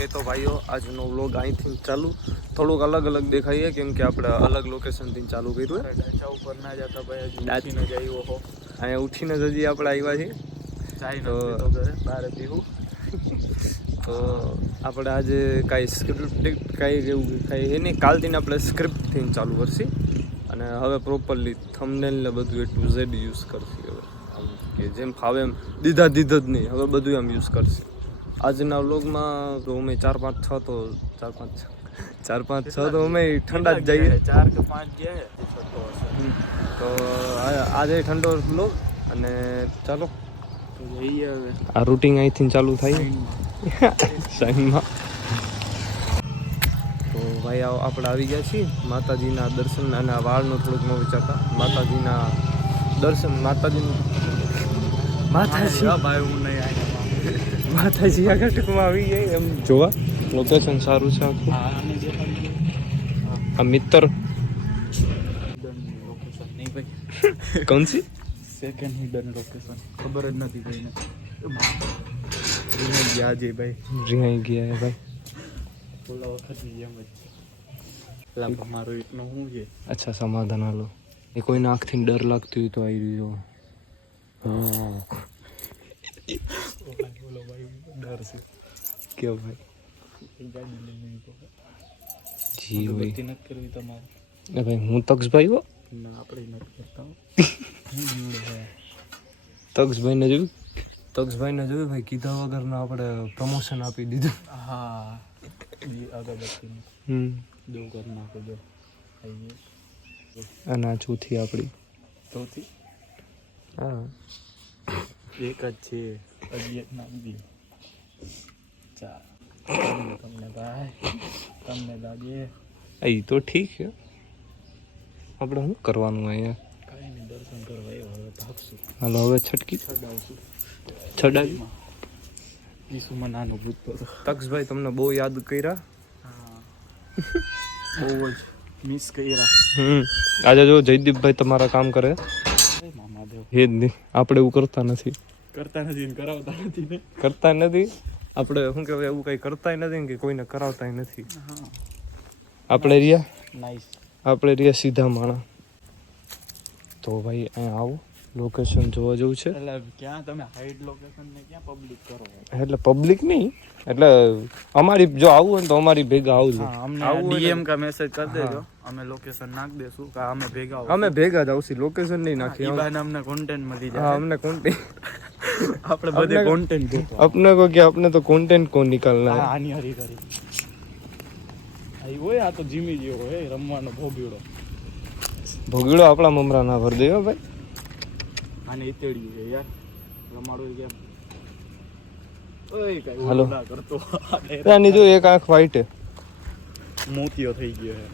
Okay તો ભાઈઓ આજનો વ્લોગ અહીંથી ચાલુ થોડુંક અલગ અલગ દેખાઈએ કેમ કે આપણે અલગ લોકેશનથી ચાલુ કર્યું ઢાંચા ઉપર ના જતા ભાઈ હજી ઉઠીને જ આવ્યો હો અહીંયા ઉઠીને જ હજી આપણે આવ્યા છીએ ચાઈ તો નથી ઘરે બહાર પીવું તો આપણે આજે કાંઈ સ્ક્રિપ્ટ કાંઈ એવું કાંઈ એની કાલથી આપણે સ્ક્રિપ્ટથી ચાલુ કરશી અને હવે પ્રોપરલી થંબનેલ ને બધું A to Z યુઝ કરશી હવે આમ કે જેમ ફાવે એમ દીધા જ નહીં હવે બધું આમ યુઝ કરશે આજના વ્લોગમાં તો અમે 4 5 6 તો અમે ઠંડા જ જઈએ 4 કે 5 ગયા છઠ્ઠો હશે તો આજે ઠંડો વ્લોગ અને ચાલો તો જઈએ હવે આ રૂટિંગ અહીંથી ચાલુ થાય સાઈનમાં તો ભાઈ આપણે આવી ગયા છીએ માતાજીના દર્શન અને આ વાળનું થોડુંક ન વિચારતા માતાજીના દર્શન માતાજી ભાઈ હું નહીં આવ્યો માતાજી આગળ ટૂંકમાં આવી જાય એમ જોવા લોકેશન સારું છે આખું આ મિત્ર લોકેશન નહીં ભાઈ કોણ સી સેકન્ડ હિડન લોકેશન ખબર જ નથી કોઈને ગયા જે ભાઈ રિહાઈ ગયા હે ભાઈ ઓલા વખતની જેમ જ પેલા મારો એટલો શું છે અચ્છા સમાધાન હાલો એ કોઈને આંખથી ડર લાગતું હોય તો આવી રહ્યો બોલો ભાઈ ડર છે કે ભાઈ ગાડી લઈને જી ભાઈ નથી કરવી તમારે ને ભાઈ હું તક્ષભાઈ હો ના આપણે નથી કરતા હું જીવડો ભાઈ તક્ષભાઈને જોયું ભાઈ કીધા વગરનું આપણે પ્રમોશન આપી દીધું હા અગરબત્તીનું દો કર નાખો દો આઈએ અને આ ચોથી આપણી ચોથી હા એક જ છે અગિયાર નાખી ચાલ તમને ભાઈ તમને લાગે એ તો ઠીક છે આપણે શું કરવાનું અહીંયા કાંઈ નહીં દર્શન કરવા આવ્યો હવે ભાગશું હાલો હવે છટકી છડાવશું છડાવી ઈસુમાં નાનો ભૂત હતો તક્ષભાઈ તમને બહુ યાદ કર્યા હા બહુ જ મિસ કર્યા આજે જો જયદીપભાઈ તમારા કામ કરે મામા દેવ એ જ નહીં આપણે એવું કરતા નથી ને કરાવતા નથી ને કરતા નથી આપણે શું કહેવાય એવું કંઈ કરતા નથી કે કોઈને કરાવતા નથી હા આપણે નાઈસ સીધા માણા તો ભાઈ અહીંયા આવો લોકેશન જોવા જેવું છે એટલે ક્યાં તમે હાઈડ લોકેશન ને ક્યાં પબ્લિક કરો એટલે પબ્લિક નહીં એટલે અમારી જો આવું હોય ને તો અમારી ભેગા આવજો હા અમને ડીએમ કા મેસેજ કરી દેજો અમે લોકેશન નાખ દેશું કે અમે ભેગા જ આવશું લોકેશન નહીં નાખી ઈબાને અમને કોન્ટેન્ટ મળી हाँ જાય हमने कंटेंट આપણે બધે કોન્ટેન્ટ ગોતો अपने को क्या अपने तो कंटेंट को निकालना है આની હરી કરી આઈ હોય આ તો જીમી જેવો હે રમવાનો ભોગીડો ભોગીડો આપણા મમરા ના ભર દેવો ભાઈ આને ઇતેડ્યું છે યાર રમાડો કેમ ઓય કઈ હાલો. ના કરતો આની જો એક આંખ વ્હાઈટ હે મોતિયો થઈ ગયો હે